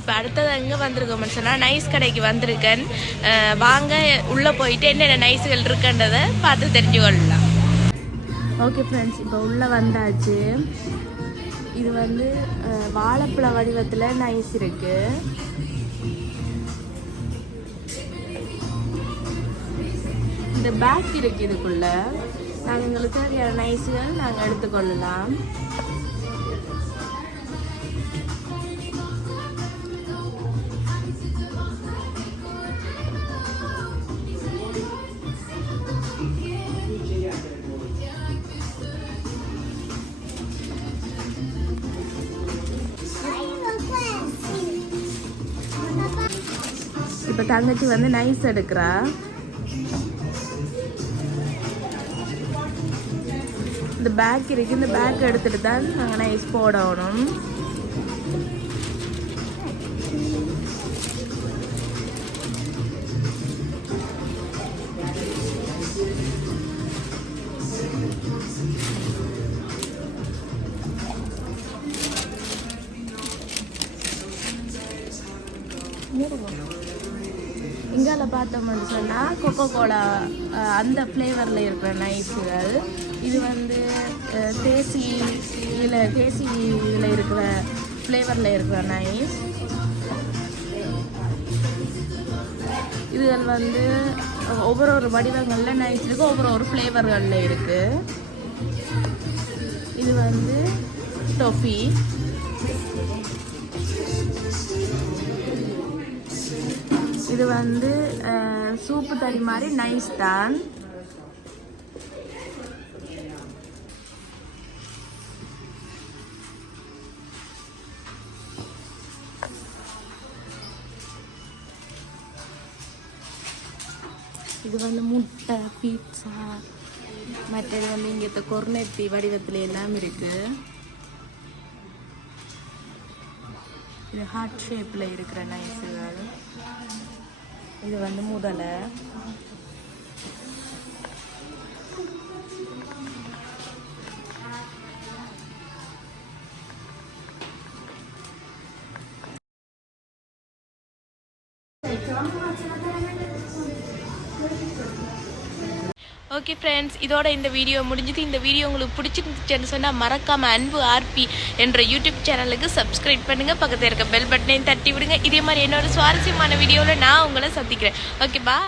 இப்போ அடுத்தது எங்கே வந்திருக்கோம்னு சொன்னால் நைஸ் கடைக்கு வந்திருக்கேன். வாங்க உள்ளே போயிட்டு என்னென்ன நைஸ்கள் இருக்குன்றதை பார்த்து தெரிஞ்சு கொள்ளலாம் ஓகே ஃப்ரெண்ட்ஸ் இப்போ உள்ளே வந்தாச்சு. இது வந்து வாழைப்பழ வடிவத்தில் நைஸ் இருக்கு. இந்த பேக் இருக்கு இதுக்குள்ள. நாங்கள் எங்களுக்கு நைஸுகள் நாங்கள் எடுத்துக்கொள்ளலாம். இப்போ தங்கச்சி வந்து நைஸ் எடுக்கிறா. இந்த பேக் இருக்கு இந்த பேக் எடுத்துட்டு தான் நாங்கள் நைஸ் போடணும். இங்கால பார்த்தோம்னு சொன்னால் கொக்கோ கோலா அந்த ஃப்ளேவரில் இருக்கிற நைஸ்கள் இது வந்து தேசி இதில் தேசி இதில் இருக்கிற ஃப்ளேவரில் இருக்கிற நைஸ் இதுகள் வந்து ஒவ்வொரு ஒரு வடிவங்களில் நைஸ் இருக்குது ஒவ்வொரு ஒரு ஃப்ளேவர்களில் இருக்குது இது வந்து டொஃபி இது வந்து சூப்பு தறி மாதிரி நைஸ் தான். இது வந்து முட்டை பீட்சா மற்றது வந்து இங்கே கொர்னெட்டி வடிவத்தில் எல்லாம் இருக்கு. இது ஹார்ட் ஷேப்பில் இருக்கிற நைஸுகள். இது வந்து முதலை. ஓகே ஃப்ரெண்ட்ஸ் இதோட இந்த வீடியோ முடிஞ்சது. இந்த வீடியோ உங்களுக்கு பிடிச்சிருந்துச்சுன்னு சொன்னால் மறக்காமல் அன்பு ஆர்பி என்ற யூடியூப் சேனலுக்கு சப்ஸ்கிரைப் பண்ணுங்கள் பக்கத்தில் இருக்க பெல் பட்டனையும் தட்டி விடுங்க. இதே மாதிரி என்னோட சுவாரஸ்யமான வீடியோவில் நான் உங்களை சந்திக்கிறேன். ஓகே பா